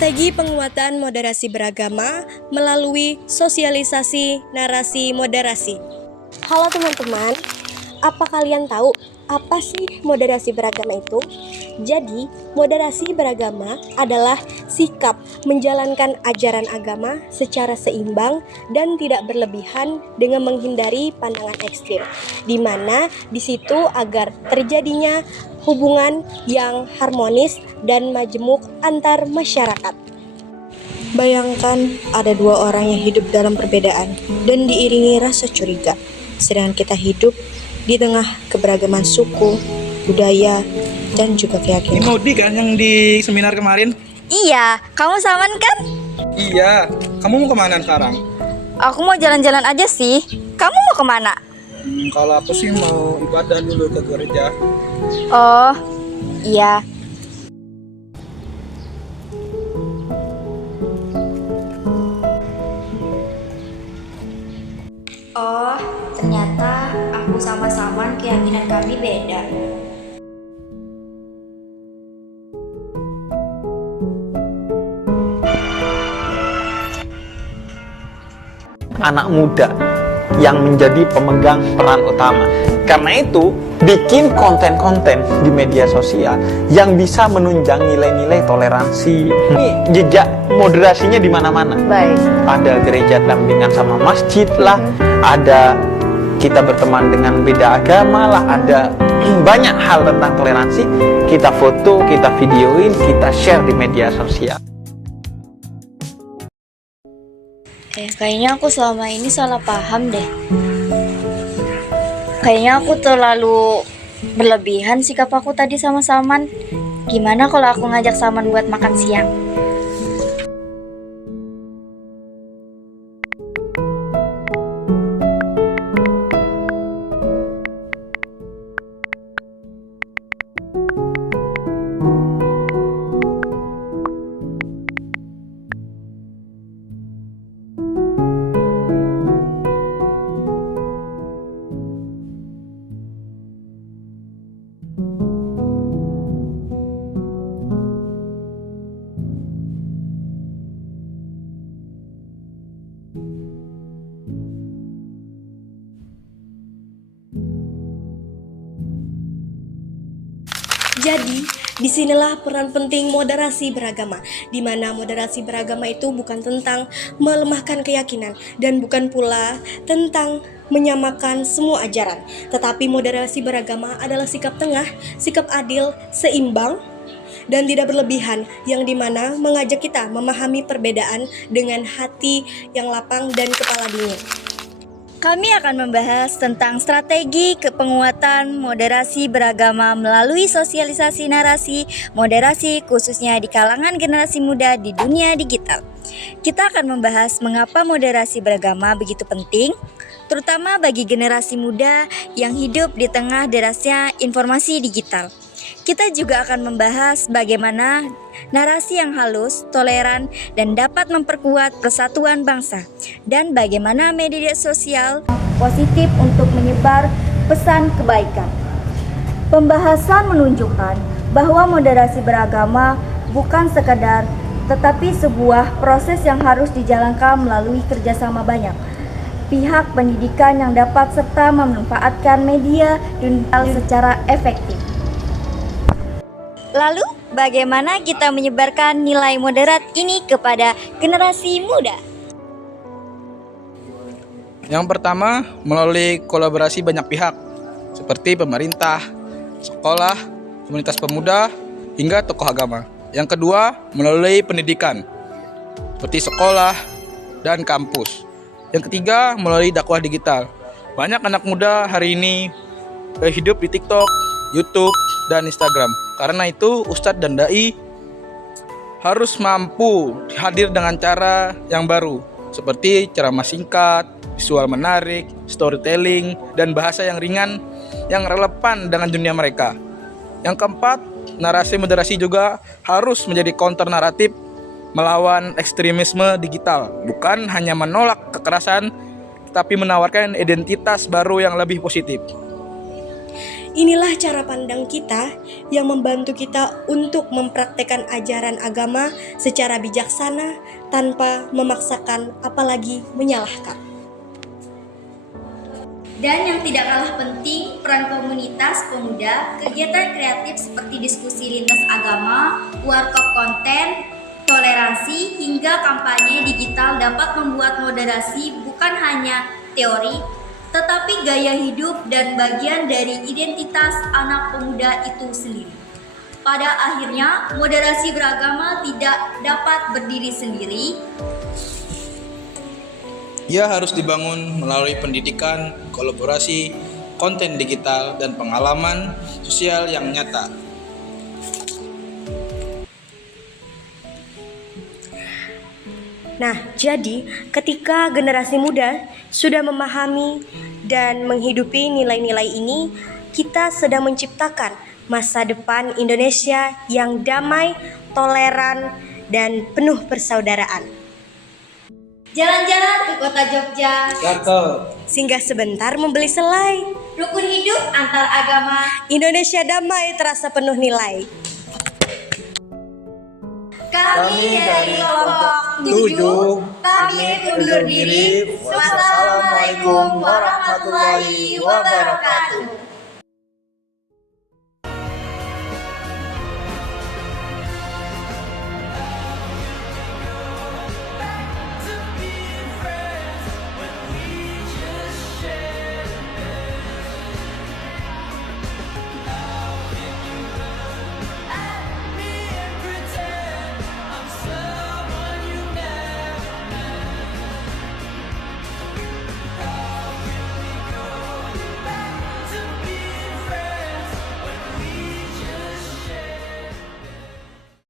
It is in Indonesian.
Strategi penguatan moderasi beragama melalui sosialisasi narasi moderasi. Halo teman-teman, apa kalian tahu apa sih moderasi beragama itu? Jadi, moderasi beragama adalah sikap menjalankan ajaran agama secara seimbang dan tidak berlebihan dengan menghindari pandangan ekstrim, di mana di situ agar terjadinya hubungan yang harmonis dan majemuk antar masyarakat. Bayangkan ada dua orang yang hidup dalam perbedaan dan diiringi rasa curiga, sedangkan kita hidup di tengah keberagaman suku, budaya, dan juga keyakinan. Ini Modi kan yang di seminar kemarin? Iya, kamu Saman kan? Iya, kamu mau kemana sekarang? Aku mau jalan-jalan aja sih. Kamu mau kemana? Kalau aku sih mau ibadah dulu ke gereja. Oh, iya. Oh, ternyata aku sama Saman keyakinan kami beda. Anak muda yang menjadi pemegang peran utama. Karena itu, bikin konten-konten di media sosial yang bisa menunjang nilai-nilai toleransi. Ini jejak moderasinya di mana-mana. Baik. Ada gereja dampingan sama masjid lah, ada kita berteman dengan beda agama lah, ada banyak hal tentang toleransi. Kita foto, kita videoin, kita share di media sosial. Kayaknya aku selama ini salah paham deh. Kayaknya aku terlalu berlebihan sikap aku tadi sama Saman. Gimana kalau aku ngajak Saman buat makan siang? Jadi, disinilah peran penting moderasi beragama, di mana moderasi beragama itu bukan tentang melemahkan keyakinan dan bukan pula tentang menyamakan semua ajaran, tetapi moderasi beragama adalah sikap tengah, sikap adil, seimbang, dan tidak berlebihan, yang dimana mengajak kita memahami perbedaan dengan hati yang lapang dan kepala dingin. Kami akan membahas tentang strategi penguatan moderasi beragama melalui sosialisasi narasi moderasi khususnya di kalangan generasi muda di dunia digital. Kita akan membahas mengapa moderasi beragama begitu penting, terutama bagi generasi muda yang hidup di tengah derasnya informasi digital. Kita juga akan membahas bagaimana narasi yang halus, toleran, dan dapat memperkuat persatuan bangsa, dan bagaimana media sosial positif untuk menyebar pesan kebaikan. Pembahasan menunjukkan bahwa moderasi beragama bukan sekadar, tetapi sebuah proses yang harus dijalankan melalui kerjasama banyak pihak pendidikan yang dapat serta memanfaatkan media digital secara efektif. Lalu, bagaimana kita menyebarkan nilai moderat ini kepada generasi muda? Yang pertama, melalui kolaborasi banyak pihak, seperti pemerintah, sekolah, komunitas pemuda, hingga tokoh agama. Yang kedua, melalui pendidikan, seperti sekolah dan kampus. Yang ketiga, melalui dakwah digital. Banyak anak muda hari ini hidup di TikTok, YouTube, dan Instagram. Karena itu, ustadz dan dai harus mampu hadir dengan cara yang baru, seperti ceramah singkat, visual menarik, storytelling, dan bahasa yang ringan yang relevan dengan dunia mereka. Yang keempat, narasi moderasi juga harus menjadi counter naratif melawan ekstremisme digital, bukan hanya menolak kekerasan, tapi menawarkan identitas baru yang lebih positif. Inilah cara pandang kita yang membantu kita untuk mempraktekkan ajaran agama secara bijaksana tanpa memaksakan apalagi menyalahkan. Dan yang tidak kalah penting, peran komunitas pemuda, kegiatan kreatif seperti diskusi lintas agama, workshop konten, toleransi, hingga kampanye digital dapat membuat moderasi bukan hanya teori, tetapi gaya hidup dan bagian dari identitas anak pemuda itu sendiri. Pada akhirnya, moderasi beragama tidak dapat berdiri sendiri. Ia harus dibangun melalui pendidikan, kolaborasi, konten digital, dan pengalaman sosial yang nyata. Nah, jadi ketika generasi muda sudah memahami dan menghidupi nilai-nilai ini, kita sedang menciptakan masa depan Indonesia yang damai, toleran, dan penuh persaudaraan. Jalan-jalan ke kota Jogja, Singgah sebentar membeli selai. rukun hidup antar agama. Indonesia damai terasa penuh nilai. Kami dari kelompok 7 pamit undur diri. Wassalamualaikum warahmatullahi wabarakatuh.